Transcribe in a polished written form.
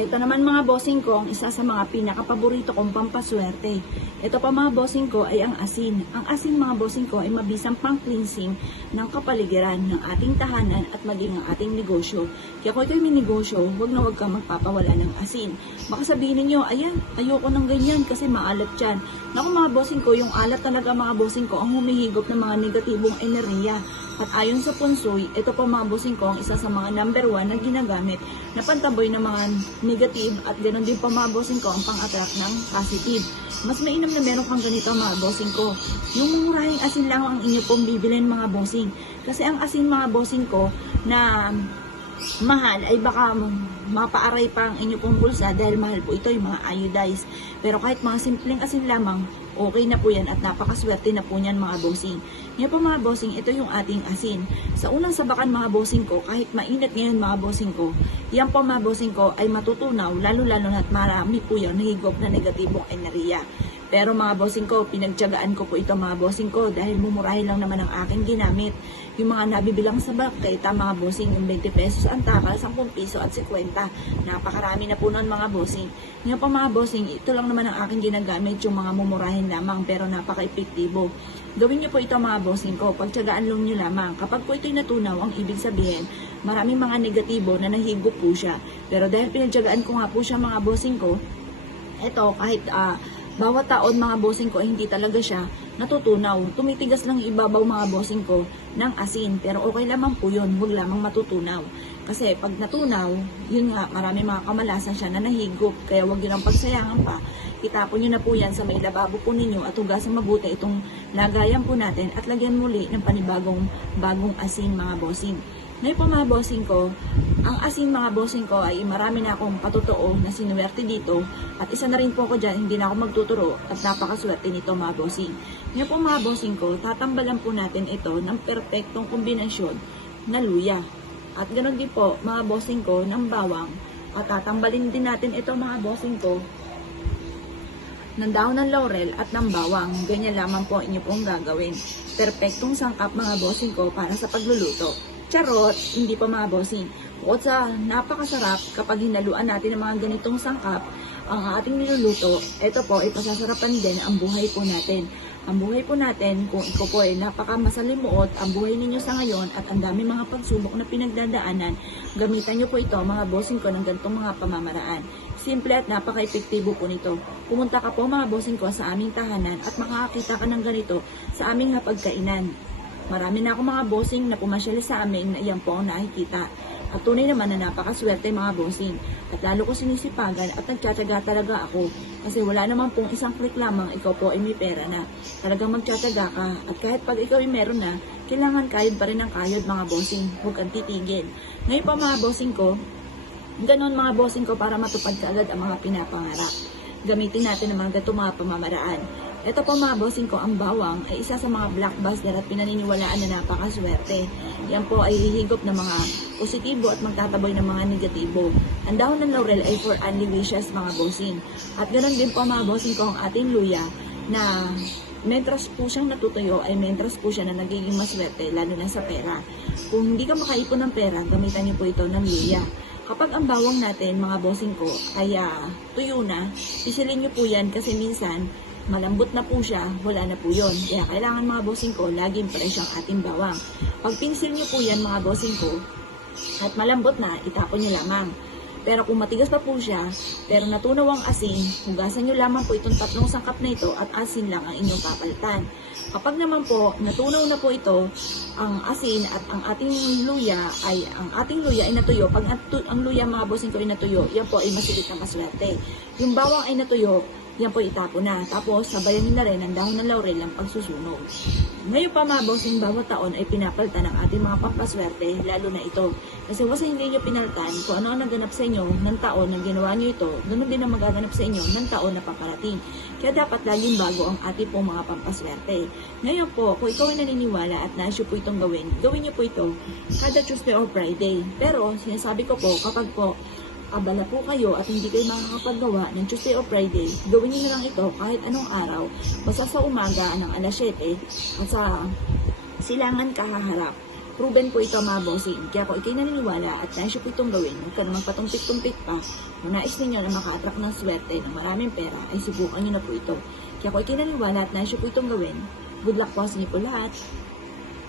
Ito naman mga bossing ko, ang isa sa mga pinakapaborito kong pampaswerte. Ito pa mga bossing ko ay ang asin. Ang asin mga bossing ko ay mabisang pang-cleansing ng kapaligiran ng ating tahanan at maging ang ating negosyo. Kaya kung ikaw may negosyo, huwag na huwag kang magpapawala ng asin. Baka sabihin ninyo, ayan, ayoko ng ganyan kasi maalat yan. Naku mga bossing ko, yung alat talaga mga bossing ko ang humihigop ng mga negatibong enerhiya. At ayon sa punsoy, ito po mga bossing ko ang isa sa mga number 1 na ginagamit na pantaboy ng mga negative at ganoon din po mga bossing ko ang pang-attract ng positive. Mas mainam na meron kang ganito mga bossing ko. Yung murahing asin lang ang inyo pong bibilin mga bossing. Kasi ang asin mga bossing ko na mahal ay baka mapaaray pa ang inyo pong bulsa dahil mahal po ito yung mga iodized. Pero kahit mga simpleng asin lamang, okay na po yan at napakaswerte na po niyan mga bossing. Ngayon po mga bossing, ito yung ating asin. Sa unang sabakan mga bossing ko, kahit mainit ngayon mga bossing ko, yan po mga bossing ko ay matutunaw, lalo-lalo na't marami po yung nahigop na negatibong enerhiya. Pero mga bossing ko, pinagtiyagaan ko po ito mga bossing ko dahil mumurahin lang naman ang aking ginamit. Yung mga nabibilang sa bakita mga bossing, yung 20 pesos ang takal, 10 piso at 50. Napakarami na po nun mga bossing. Ngayon pa mga bossing, ito lang naman ang aking ginagamit, yung mga mumurahin lamang pero napaka-epektibo. Gawin niyo po ito mga bossing ko, pagtiyagaan lang niyo lamang. Kapag po ito'y natunaw, ang ibig sabihin, maraming mga negatibo na nahigop po siya. Pero dahil pinagtiyagaan ko nga po siya mga bossing ko, ito kahit bawat taon mga bossing ko ay hindi talaga siya natutunaw. Tumitigas lang ibabaw mga bossing ko ng asin. Pero okay lamang po yun, huwag lamang matutunaw. Kasi pag natunaw, yun nga, marami mga kamalasan siya na nahigop. Kaya huwag yun ang pagsayangan pa. Itapon nyo na po yan sa may lababo po ninyo at hugasan mabuti itong lagayan po natin at lagyan muli ng bagong asin mga bossing. Ngayon po mga bossing ko, ang asin mga bossing ko ay marami na akong patotoo na sinuwerte dito at isa na rin po ako dyan, hindi na ako magtuturo at napakaswerte nito mga bossing. Ngayon po mga bossing ko, tatambalan po natin ito ng perpektong kombinasyon na luya. At ganoon din po mga bossing ko ng bawang at tatambalin din natin ito mga bossing ko ng dahon ng laurel at ng bawang. Ganyan lamang po inyo pong gagawin. Perpektong sangkap mga bossing ko para sa pagluluto. Charot, hindi pa mga bossing. Bukod sa napakasarap kapag hinaluan natin ng mga ganitong sangkap ang ating niluluto, ito po ay pasasarapan din ang buhay po natin. Ang buhay po natin, kung ikaw po ay napakamasalimuot, ang buhay ninyo sa ngayon at ang dami mga pagsubok na pinagdadaanan, gamitan nyo po ito mga bossing ko ng ganitong mga pamamaraan. Simple at napaka-epektibo po nito. Pumunta ka po mga bossing ko sa aming tahanan at makakakita ka ng ganito sa aming hapagkainan. Marami na ako mga bossing na pumasyal sa amin na iyan po ang nakikita. At tunay naman na napakaswerte mga bossing. At lalo ko sinisipagan at nagtsatsaga talaga ako. Kasi wala naman pong isang click lamang ikaw po ay may pera na. Talagang magtsatsaga ka. At kahit pag ikaw ay meron na, kailangan kayod pa rin ang kayod mga bossing. Huwag kang titigil. Ngayon pa mga bossing ko, ganon mga bossing ko para matupad ka agad ang mga pinapangarap. Gamitin natin ang mga ganitong mga pamamaraan. Ito po mga bossing ko, ang bawang ay isa sa mga blockbuster at pinaniniwalaan na napakaswerte. Yan po ay hihigop ng mga positibo at magtataboy ng mga negatibo. Ang dahon ng laurel ay for only wishes mga bossing. At ganoon din po mga bossing ko ang ating luya na mentras po siyang natutuyo ay mentras po siya na nagiging maswerte lalo na sa pera. Kung hindi ka makaipon ng pera, gamitan niyo po ito ng luya. Kapag ang bawang natin mga bossing ko ay tuyo na, pisilin niyo po yan kasi minsan malambot na po siya, wala na po yun. Kaya kailangan mga bossing ko, laging fresh ang ating bawang. Pag pinsil nyo po yan mga bossing ko, at malambot na, itapon nyo lamang. Pero kung matigas pa po siya, pero natunaw ang asin, hugasan nyo lamang po itong 3 sangkap na ito at asin lang ang inyong papalitan. Kapag naman po, natunaw na po ito, ang asin at ang ating luya ay natuyo. Pag ang luya mga bossing ko ay natuyo, yan po ay masilit na maswerte. Yung bawang ay natuyo, yan po itapon na. Tapos, sabayan nyo na rin ang dahon ng laurel ang pagsusunog. Ngayon pa mga bossing, bawat taon ay pinapalitan ng ating mga pampaswerte, lalo na ito. Kasi wasa hindi nyo pinalitan kung ano ang naganap sa inyo ng taon na ginawa nyo ito, ganun din ang magaganap sa inyo ng taon na paparating. Kaya dapat laging bago ang ating pong mga pampaswerte. Ngayon po, kung ikaw ay naniniwala at na-issue po itong gawin nyo po ito kada Tuesday or Friday. Pero, sinasabi ko po, kapag po abala po kayo at hindi kayo makakapagawa ng Tuesday o Friday, gawin niyo na lang ito kahit anong araw, basta sa umaga ng alas 7 at sa silangan kahaharap. proven po ito mga bossing. Kaya kung ikay naniniwala at nais nyo po itong gawin, huwag ka naman patumpik-tumpik pa. Kung nais ninyo na maka-attract ng swerte ng maraming pera, ay subukan nyo na po ito. Kaya kung ikay naniniwala at nais nyo po itong gawin, good luck po sa inyo po lahat.